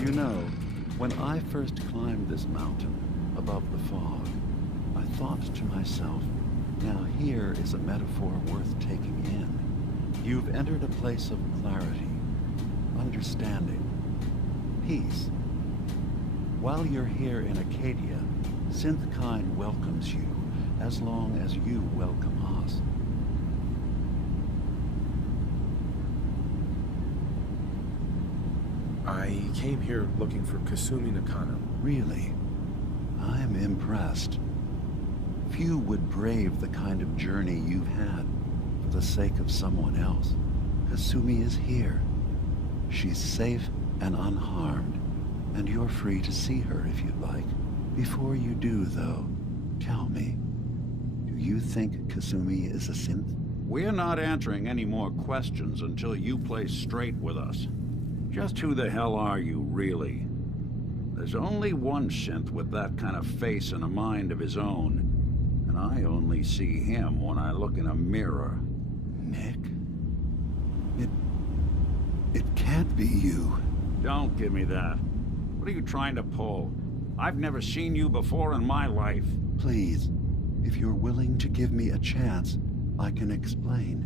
You know, when I first climbed this mountain above the fog, I thought to myself, now here is a metaphor worth taking in. You've entered a place of clarity, understanding, peace. While you're here in Acadia, Synthkind welcomes you as long as you welcome us. I came here looking for Kasumi Nakano. Really? I'm impressed. Few would brave the kind of journey you've had for the sake of someone else. Kasumi is here. She's safe and unharmed, and you're free to see her if you'd like. Before you do, though, tell me, do you think Kasumi is a synth? We're not answering any more questions until you play straight with us. Just who the hell are you, really? There's only one synth with that kind of face and a mind of his own, and I only see him when I look in a mirror. Nick? It can't be you. Don't give me that. What are you trying to pull? I've never seen you before in my life. Please, if you're willing to give me a chance, I can explain.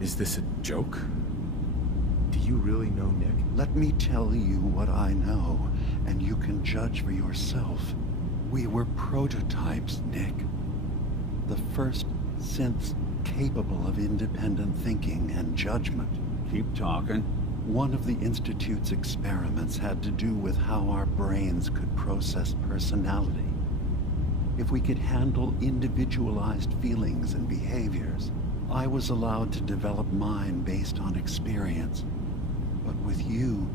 Is this a joke? Do you really know Nick? Let me tell you what I know, and you can judge for yourself. We were prototypes, Nick. The first synths capable of independent thinking and judgment. Keep talking. One of the Institute's experiments had to do with how our brains could process personality. If we could handle individualized feelings and behaviors, I was allowed to develop mine based on experience. But with you,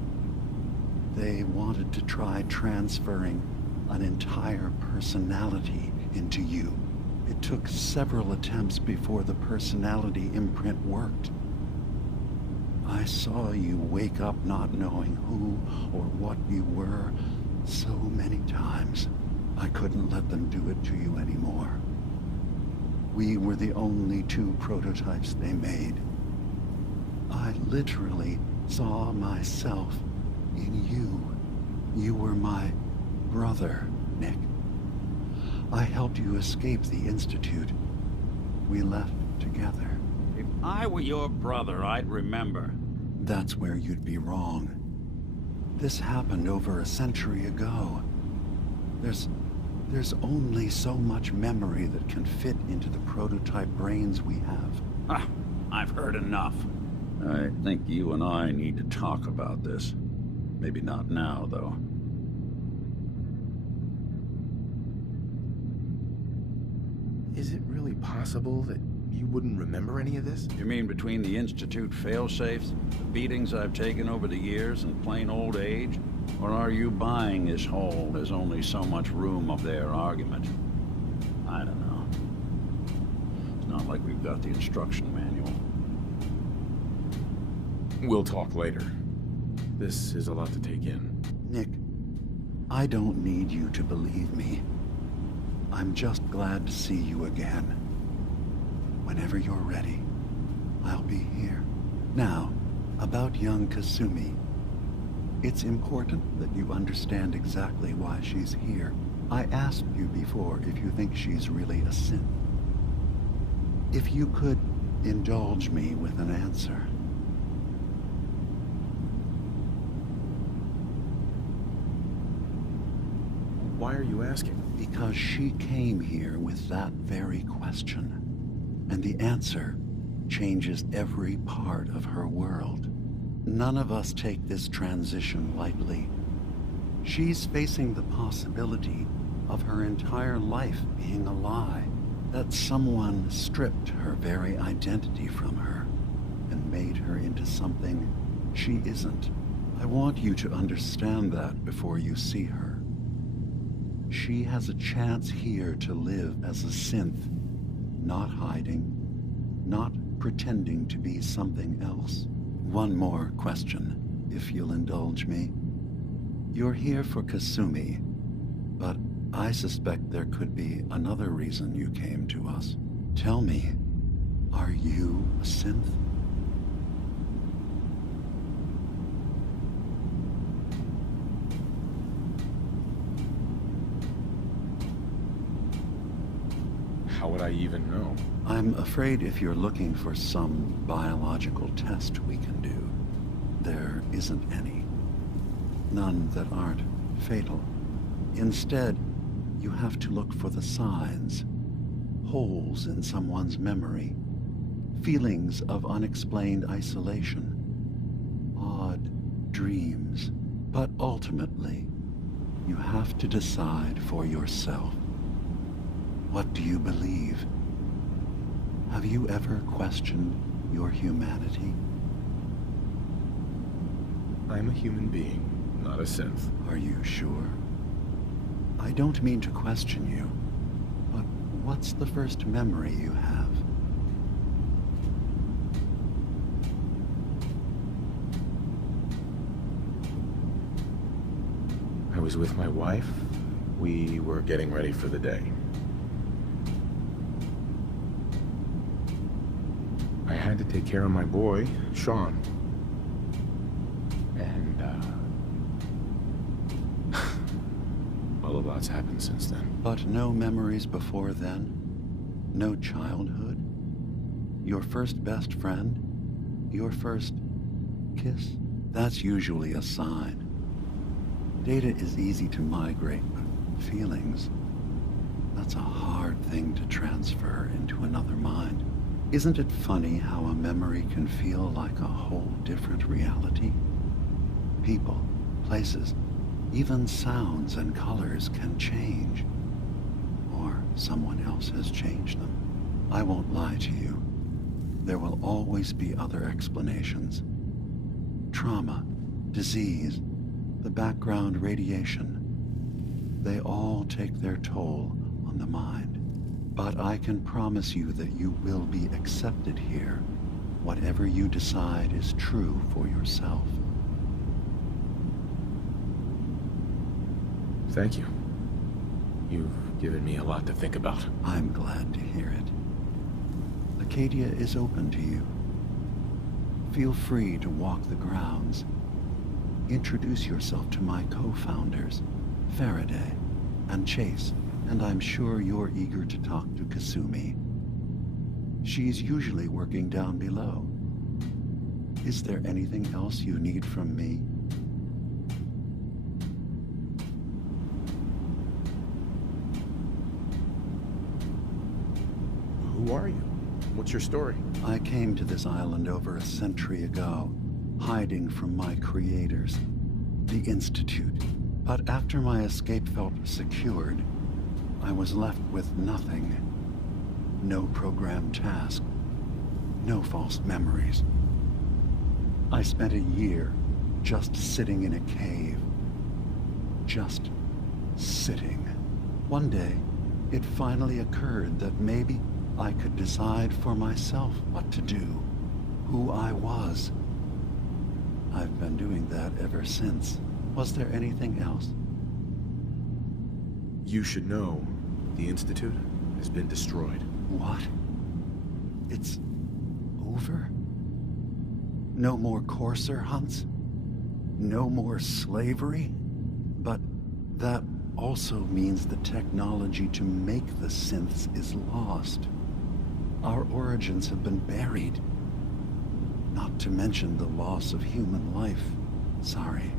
they wanted to try transferring an entire personality into you. It took several attempts before the personality imprint worked. I saw you wake up not knowing who or what you were so many times. I couldn't let them do it to you anymore. We were the only two prototypes they made. I literally saw myself in you. You were my brother, Nick. I helped you escape the Institute. We left together. If I were your brother, I'd remember. That's where you'd be wrong. This happened over a century ago. There's only so much memory that can fit into the prototype brains we have. Ah, I've heard enough. I think you and I need to talk about this. Maybe not now, though. Is it really possible that you wouldn't remember any of this? You mean between the Institute failsafes, the beatings I've taken over the years, and plain old age? Or are you buying this whole "there's only so much room" of their argument? I don't know. It's not like we've got the instruction manual. We'll talk later. This is a lot to take in. Nick, I don't need you to believe me. I'm just glad to see you again. Whenever you're ready, I'll be here. Now, about young Kasumi. It's important that you understand exactly why she's here. I asked you before if you think she's really a synth. If you could indulge me with an answer. Why are you asking? Because she came here with that very question. And the answer changes every part of her world. None of us take this transition lightly. She's facing the possibility of her entire life being a lie, that someone stripped her very identity from her and made her into something she isn't. I want you to understand that before you see her. She has a chance here to live as a synth, not hiding, not pretending to be something else. One more question, if you'll indulge me. You're here for Kasumi, but I suspect there could be another reason you came to us. Tell me, are you a synth? How would I even know? I'm afraid if you're looking for some biological test we can do, there isn't any. None that aren't fatal. Instead, you have to look for the signs, holes in someone's memory, feelings of unexplained isolation, odd dreams. But ultimately, you have to decide for yourself. What do you believe? Have you ever questioned your humanity? I'm a human being, not a synth. Are you sure? I don't mean to question you, but what's the first memory you have? I was with my wife. We were getting ready for the day. I had to take care of my boy, Sean. And, well, a lot's happened since then. But no memories before then? No childhood? Your first best friend? Your first kiss? That's usually a sign. Data is easy to migrate, but feelings, that's a hard thing to transfer into another mind. Isn't it funny how a memory can feel like a whole different reality? People, places, even sounds and colors can change. Or someone else has changed them. I won't lie to you. There will always be other explanations. Trauma, disease, the background radiation. They all take their toll on the mind. But I can promise you that you will be accepted here, whatever you decide is true for yourself. Thank you. You've given me a lot to think about. I'm glad to hear it. Acadia is open to you. Feel free to walk the grounds. Introduce yourself to my co-founders, Faraday and Chase, and I'm sure you're eager to talk to Kasumi. She's usually working down below. Is there anything else you need from me? Who are you? What's your story? I came to this island over a century ago, hiding from my creators, the Institute. But after my escape felt secured, I was left with nothing. No programmed task. No false memories. I spent a year just sitting in a cave. Just sitting. One day, it finally occurred that maybe I could decide for myself what to do, who I was. I've been doing that ever since. Was there anything else? You should know, the Institute has been destroyed. What? It's over? No more courser hunts? No more slavery? But that also means the technology to make the synths is lost. Our origins have been buried. Not to mention the loss of human life. Sorry.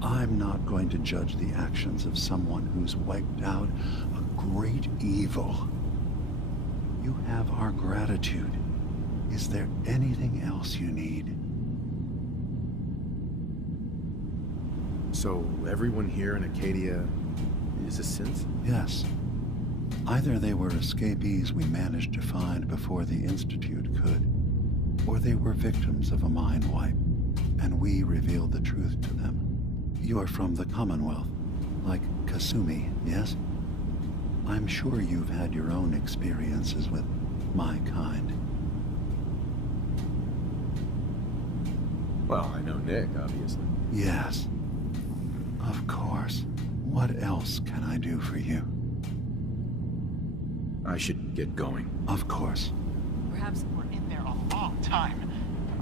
I'm not going to judge the actions of someone who's wiped out a great evil. You have our gratitude. Is there anything else you need? So, everyone here in Acadia is a synth? Yes. Either they were escapees we managed to find before the Institute could, or they were victims of a mind wipe, and we revealed the truth to them. You're from the Commonwealth, like Kasumi, yes? I'm sure you've had your own experiences with my kind. Well, I know Nick, obviously. Yes. Of course. What else can I do for you? I should get going. Of course. Perhaps we're in there a long time.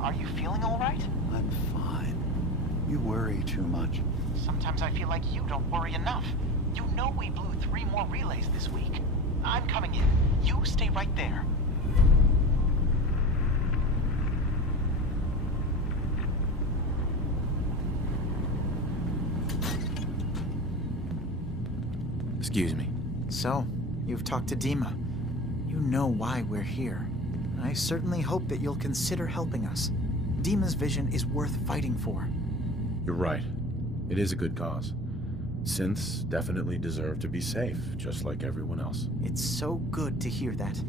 Are you feeling all right? I'm fine. You worry too much. Sometimes I feel like you don't worry enough. You know we blew 3 more relays this week. I'm coming in. You stay right there. Excuse me. So, you've talked to Dima. You know why we're here. I certainly hope that you'll consider helping us. Dima's vision is worth fighting for. You're right. It is a good cause. Synths definitely deserve to be safe, just like everyone else. It's so good to hear that.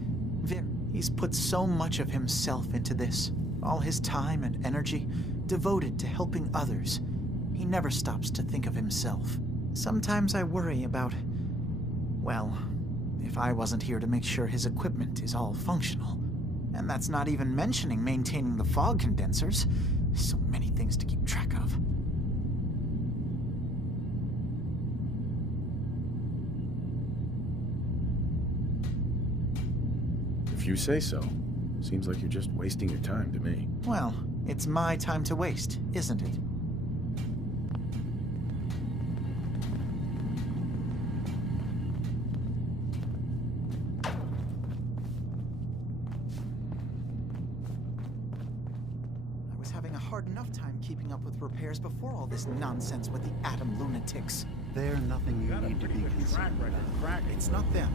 He's put so much of himself into this. All his time and energy devoted to helping others. He never stops to think of himself. Sometimes I worry about... well, if I wasn't here to make sure his equipment is all functional. And that's not even mentioning maintaining the fog condensers. So many things to keep track of. If you say so. Seems like you're just wasting your time to me. Well, it's my time to waste, isn't it? I was having a hard enough time keeping up with repairs before all this nonsense with the atom lunatics. They're nothing you need to be concerned about. It's not them.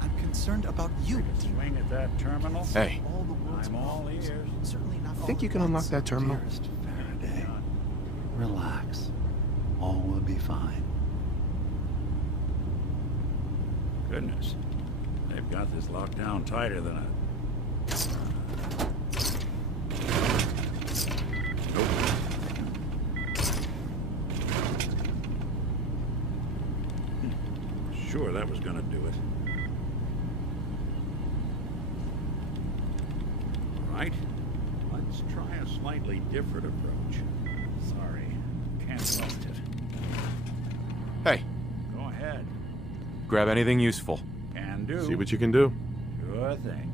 I'm concerned about you, Swing at that terminal. Hey, all the world's I'm all problems. ears. Certainly not all think you at can unlock once. that terminal? Dearest Faraday, relax. All will be fine. Goodness. They've got this locked down tighter than a... Nope. Sure, that was gonna do it. All right. Let's try a slightly different approach. Sorry, can't help it. Hey, Go ahead. grab anything useful. Can do. See what you can do. Sure thing.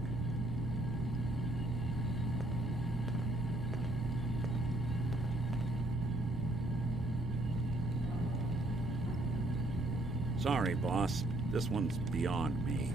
Sorry, boss. This one's beyond me.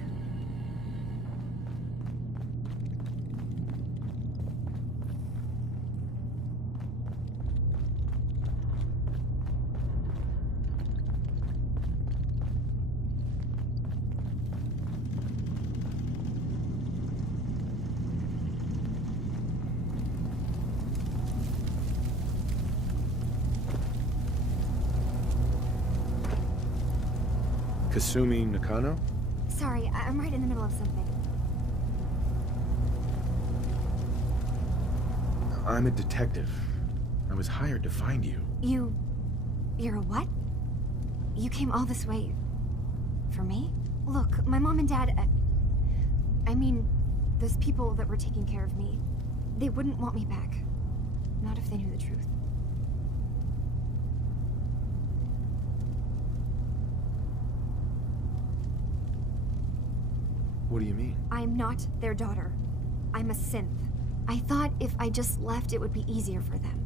Kasumi Nakano? Sorry, I'm right in the middle of something. I'm a detective. I was hired to find you. You're a what? You came all this way... for me? Look, my mom and dad... I mean, those people that were taking care of me, they wouldn't want me back. Not if they knew the truth. What do you mean? I'm not their daughter. I'm a synth. I thought if I just left, it would be easier for them.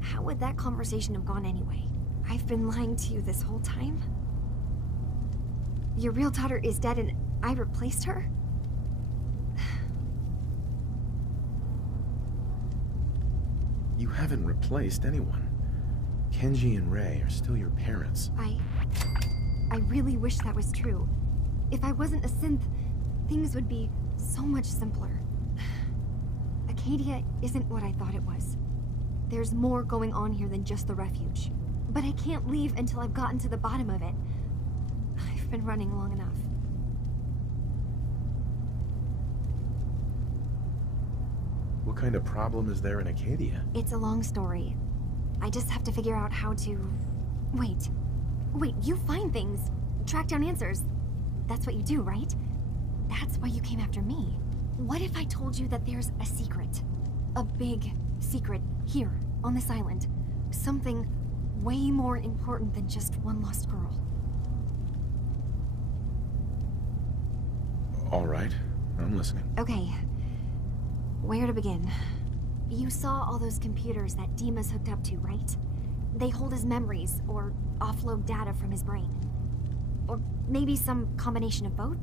How would that conversation have gone anyway? I've been lying to you this whole time? Your real daughter is dead and I replaced her? You haven't replaced anyone. Kenji and Rei are still your parents. I really wish that was true. If I wasn't a synth, things would be so much simpler. Acadia isn't what I thought it was. There's more going on here than just the refuge. But I can't leave until I've gotten to the bottom of it. I've been running long enough. What kind of problem is there in Acadia? It's a long story. I just have to figure out how to... Wait, you find things. Track down answers. That's what you do, right? That's why you came after me. What if I told you that there's a secret? A big secret here, on this island. Something way more important than just one lost girl. All right, I'm listening. Okay. Where to begin? You saw all those computers that Dima's hooked up to, right? They hold his memories, or offload data from his brain. Or maybe some combination of both?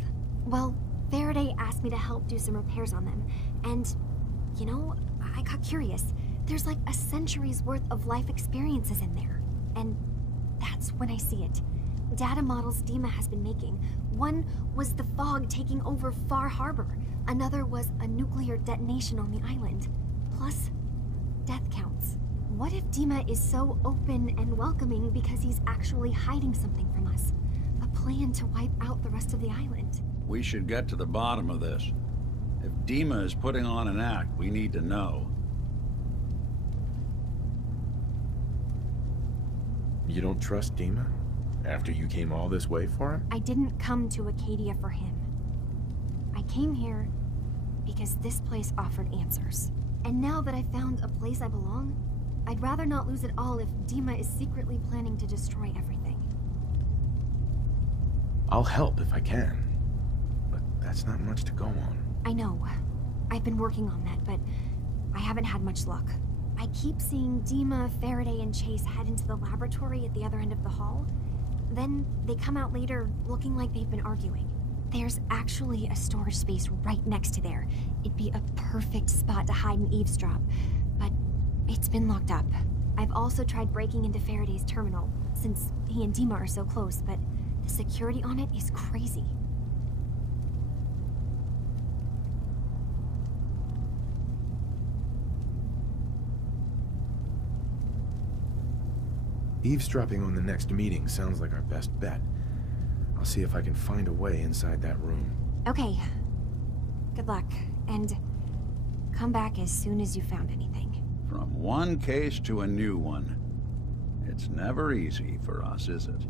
Well, Faraday asked me to help do some repairs on them, and, you know, I got curious. There's like a century's worth of life experiences in there, and that's when I see it. Data models Dima has been making. One was the fog taking over Far Harbor. Another was a nuclear detonation on the island. Plus, death counts. What if Dima is so open and welcoming because he's actually hiding something from us? A plan to wipe out the rest of the island. We should get to the bottom of this. If Dima is putting on an act, we need to know. You don't trust Dima? After you came all this way for him? I didn't come to Acadia for him. I came here because this place offered answers. And now that I found a place I belong, I'd rather not lose it all if Dima is secretly planning to destroy everything. I'll help if I can. But that's not much to go on. I know. I've been working on that, but I haven't had much luck. I keep seeing Dima, Faraday, and Chase head into the laboratory at the other end of the hall. Then they come out later looking like they've been arguing. There's actually a storage space right next to there. It'd be a perfect spot to hide and eavesdrop, but it's been locked up. I've also tried breaking into Faraday's terminal, since he and Dima are so close, but the security on it is crazy. Eavesdropping on the next meeting sounds like our best bet. I'll see if I can find a way inside that room. Okay. Good luck, and come back as soon as you found anything. From one case to a new one. It's never easy for us, is it?